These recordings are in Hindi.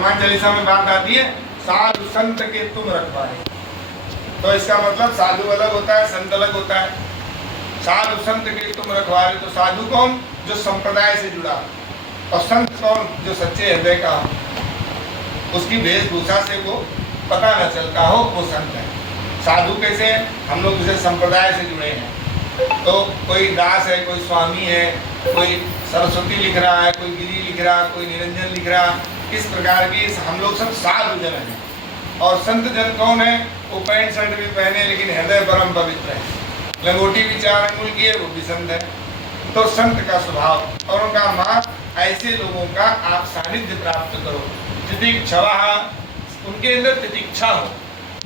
हनुमान चालीसा में बात आती है साधु संत के तुम रखवारे। तो इसका मतलब साधु अलग होता है, संत अलग होता है। साधु संत के तुम रखवारे, तो साधु कौन? जो संप्रदाय से जुड़ा, और संत कौन? जो सच्चे हृदय का हो, उसकी वेशभूषा से वो पता न चलता हो वो संत है। साधु कैसे हैं? हम लोग जैसे संप्रदाय से जुड़े हैं, तो कोई दास है, कोई स्वामी है, कोई सरस्वती लिख रहा है, कोई गिरी लिख रहा, कोई निरंजन लिख रहा, इस प्रकार की हम लोग सब साधु जन हैं। और संत जन कौन है? वो पैंट शर्ट भी पहने लेकिन हृदय परम पवित्र है, लंगोटी भी 4 अंगुल की है, वो भी संत है। तो संत का स्वभाव और उनका मार्ग, ऐसे लोगों का आप सानिध्य प्राप्त करो। तितिक्षा, उनके अंदर तितिक्षा हो।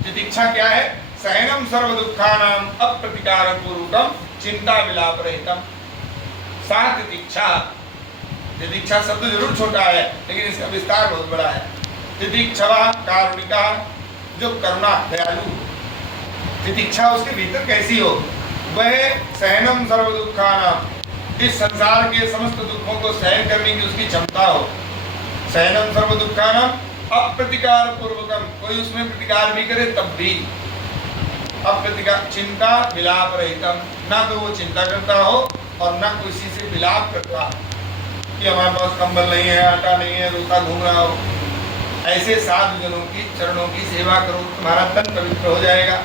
तितिक्षा क्या है? सहनम सर्व दुखानाम अप्रतिकार पूर्वकम चिंता विलाप रहितम। सा तितिक्षा, तितिक्षा शब्द जरूर छोटा है लेकिन इसका विस्तार बहुत बड़ा है। तितिक्षा कारुणिका, जो करुणा दयालु। तितिक्षा उसके भीतर कैसी हो? वह सहनम सर्व दुखानाम, इस संसार के समस्त दुखों को सहन करने की उसकी क्षमता हो। सहनम सर्व दुखानाम अप्रतिकार पूर्वकम, कोई उसमें प्रतिकार भी करे तब भी। अप्रतिकार, चिंता विलाप रहितम, ना तो वो चिंता करता हो और ना किसी से विलाप करता कि हमारे पास कंबल नहीं है, आटा नहीं है, रोता घूम रहा हो। ऐसे साधु जनों की चरणों की सेवा करो, तुम्हारा तन पवित्र हो जाएगा।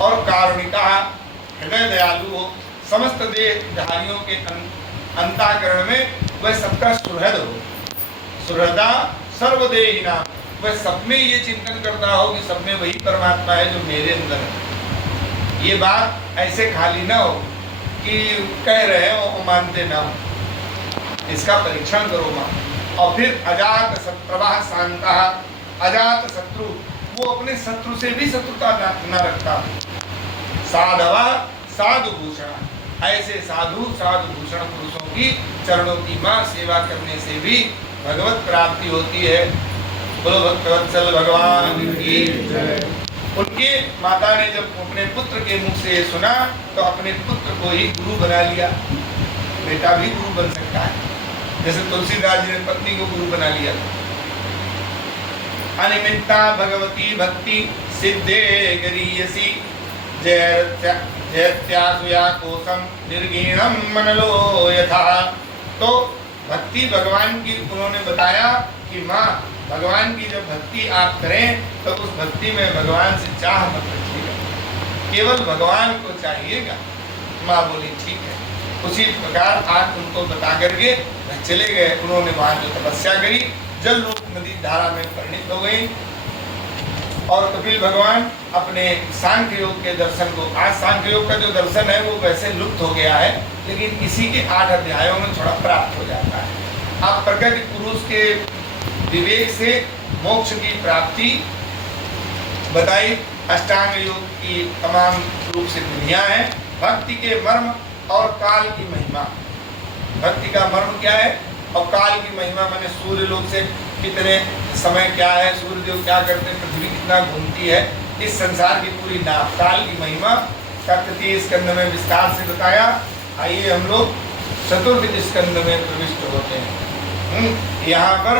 और कारुणिका, हृदय दयालु हो, समस्त देहधारियों के अंतःकरण में वह सबका सुहृद हो। सुहृदा सर्वदेहिना, वह सब में ये चिंतन करता हो कि सब में वही परमात्मा है जो मेरे अंदर है। ये बात ऐसे खाली ना हो कि कह रहे हो वो मानते ना हो, इसका परीक्षण करो मां। और फिर अजात शत्रुवा शांता, अजात शत्रु, वो अपने शत्रु से भी शत्रुता न रखता। साधवा साधु भूषण, ऐसे साधु साधु भूषण पुरुषों की चरणों की मां सेवा करने से भी भगवत प्राप्ति होती है। बोलो भक्तवत्सल भगवान की जय। उनके माता ने जब अपने पुत्र के मुख से सुना तो अपने पुत्र को ही गुरु बना लिया। बेटा भी गुरु बन सकता है, जैसे तुलसीदास जी ने पत्नी को गुरु बना लिया। अनिमित्ता भगवती भक्ति सिद्धे गरीयसी, जयत्यासुया कोसम निर्गीणम मनलो यथा। तो भक्ति भगवान की उन्होंने बताया कि माँ, भगवान की जब भक्ति आप करें तो उस भक्ति में भगवान से चाह मत रखिएगा, केवल भगवान को चाहिएगा। माँ बोली ठीक है। उसी प्रकार आज उनको बता करके चले गए। उन्होंने वहाँ जो तपस्या करी, जल रूप नदी धारा में परिणित हो गई। और कपिल भगवान अपने सांख्य योग के दर्शन को, आज सांख्य योग का जो दर्शन है वो वैसे लुप्त हो गया है, लेकिन इसी के 8 अध्यायों में थोड़ा प्राप्त हो जाता है। आप प्रकृति पुरुष के विवेक से मोक्ष की प्राप्ति बताई। अष्टांग योग की तमाम रूप से विधियां हैं। भक्ति के मर्म और काल की महिमा। भक्ति का मर्म क्या है और काल की महिमा माने सूर्य लोक से कितने समय क्या है, सूर्य देव क्या करते हैं, पृथ्वी कितना घूमती है, इस संसार की पूरी नाप। काल की महिमा का 33 स्कंद में विस्तार से बताया। आइए हम लोग चतुर्थ स्कंद में प्रविष्ट होते हैं। यहाँ पर